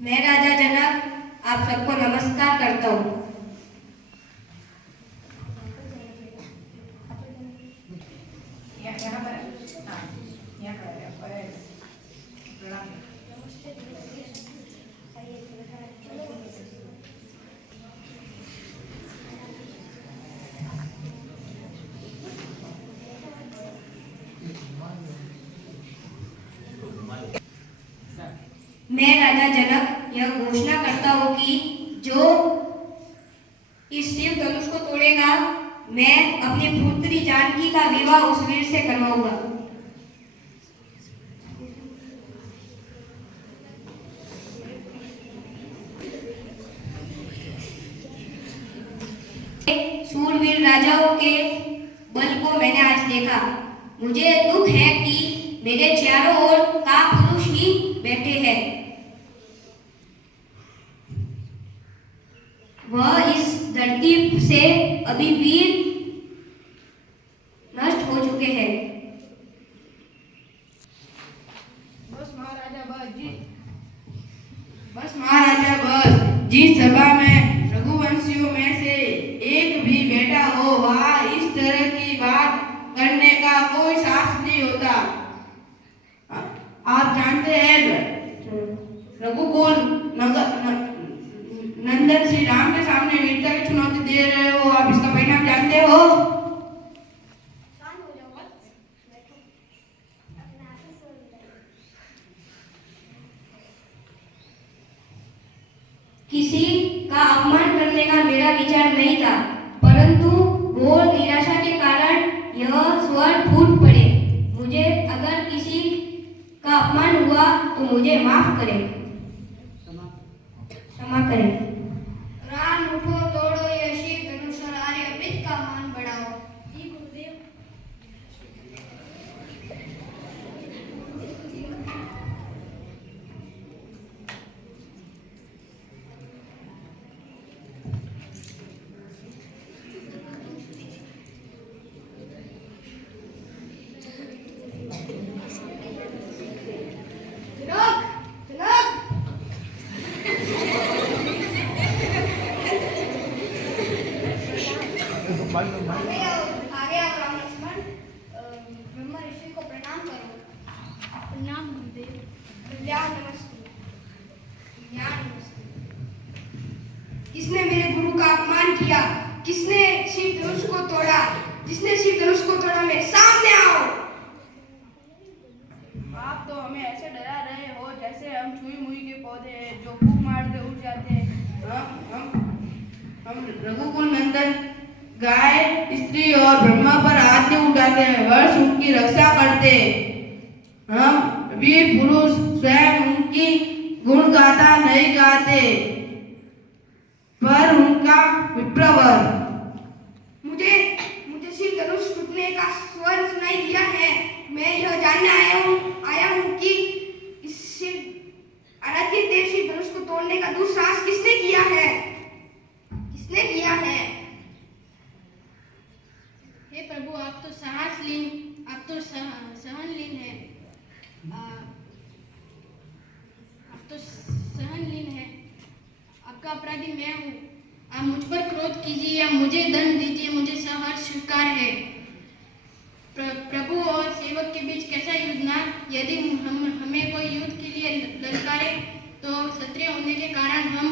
मैं राजा जनक आप सबको नमस्कार करता हूँ। मैं राजा जनक यह घोषणा करता हूँ कि जो इस शिव धनुष को तोड़ेगा, मैं अपनी पुत्री जानकी का विवाह उस वीर से करवाऊंगा। सूरवीर राजाओं के बल को मैंने आज देखा। मुझे दुख है कि मेरे चारों ओर कापुरुष ही बैठे हैं। वह इस धरती से अभी वीर नष्ट हो चुके हैं। बस महाराजा बस। जिस सभा में रघुवंशियों में से एक भी बेटा हो, वहाँ इस तरह की बात करने का कोई साहस नहीं होता। आप जानते हैं रघुकुल नंदन श्री राम के सामने वीरता की चुनौती दे रहे हो। आप इसका परिणाम जानते हो? किसी का अपमान करने का मेरा विचार नहीं था, परंतु घोर निराशा के कारण यह स्वर फूट पड़े। मुझे अगर किसी का अपमान हुआ तो मुझे माफ करें, क्षमा करें। राम उठो, तोड़ो ये शिव धनुष और आर्यवृत्त का मान बढ़ाओ। जी गुरुदेव। आगे आओ राम लक्ष्मण। ब्रह्मा ऋषि को प्रणाम करो। प्रणाम गुरुदेव। कल्याण नमस्ते। ज्ञान नमस्ते। किसने मेरे गुरु का अपमान किया? किसने शिव धनुष को तोड़ा? जिसने शिव धनुष को तोड़ा मेरे सामने आओ। आप तो हमें ऐसे डरा रहे हो जैसे हम छुई मुई के पौधे हैं जो फूंक मारते उड़ जाते हैं। हम रघुकुल नंदन गाय, स्त्री और ब्रह्मा पर हाथ नहीं उठाते हैं, वर्ष उनकी रक्षा करते। हम वीर पुरुष स्वयं उनकी गुण गाथा नहीं गाते, पर उनका विप्रवर। मुझे शिव धनुष टूटने का स्वर सुनाई दिया है। मैं यह जानने आया हूँ कि इस शिव आराध्य देव शिव धनुष को तोड़ने का दुस्साहस किसने किया है? किसने किया है? हे प्रभु, आप तो सहनलीन है। आप तो सहनलीन है। आपका अपराधी मैं हूँ। आप मुझ पर क्रोध कीजिए या मुझे दंड दीजिए, मुझे सहर्ष स्वीकार है। प्रभु और सेवक के बीच कैसा युद्ध ना? यदि हमें कोई युद्ध के लिए ललकारे तो क्षत्रिय होने के कारण हम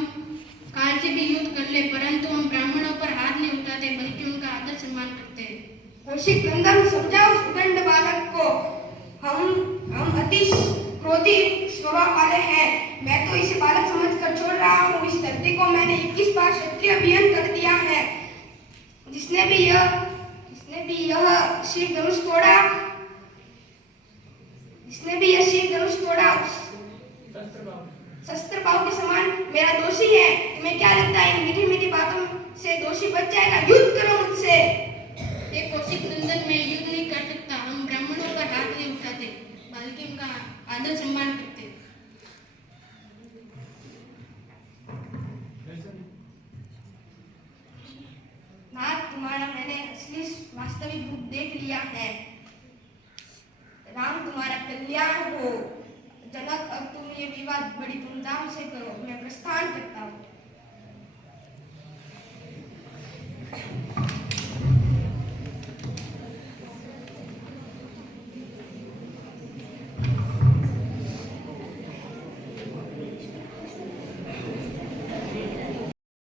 काल से भी युद्ध कर ले, परंतु हम ब्राह्मणों पर हाथ नहीं उठाते, बल्कि उनका आदर सम्मान करते हैं। कौशिक नंदन, समझाओ उस उदंड बालक को। हम अति क्रोधी स्वभाव वाले हैं। मैं तो इसे बालक समझकर छोड़ रहा हूँ। इस धरती को मैंने 21 बार क्षत्रिय अभियान कर दिया है। जिसने भी यह शिव धनुष तोड़ा शस्त्र भाव के समान मेरा दोषी है। तुम्हें क्या लगता है इन मीठी मीठी बातों से दोषी बच जाएगा? युद्ध करो मुझसे। ये कौशिक नंदन, मैं युद्ध नहीं कर सकता। हम ब्राह्मणों पर हाथ नहीं उठाते, बल्कि उनका आदर सम्मान करते। नाथ, तुम्हारा मैंने असली वास्तविक रूप देख लिया है। राम तुम्हारा कल्याण हो। जनक, अब तुम ये विवाद बड़ी धूमधाम से करो, मैं प्रस्थान करता हूँ।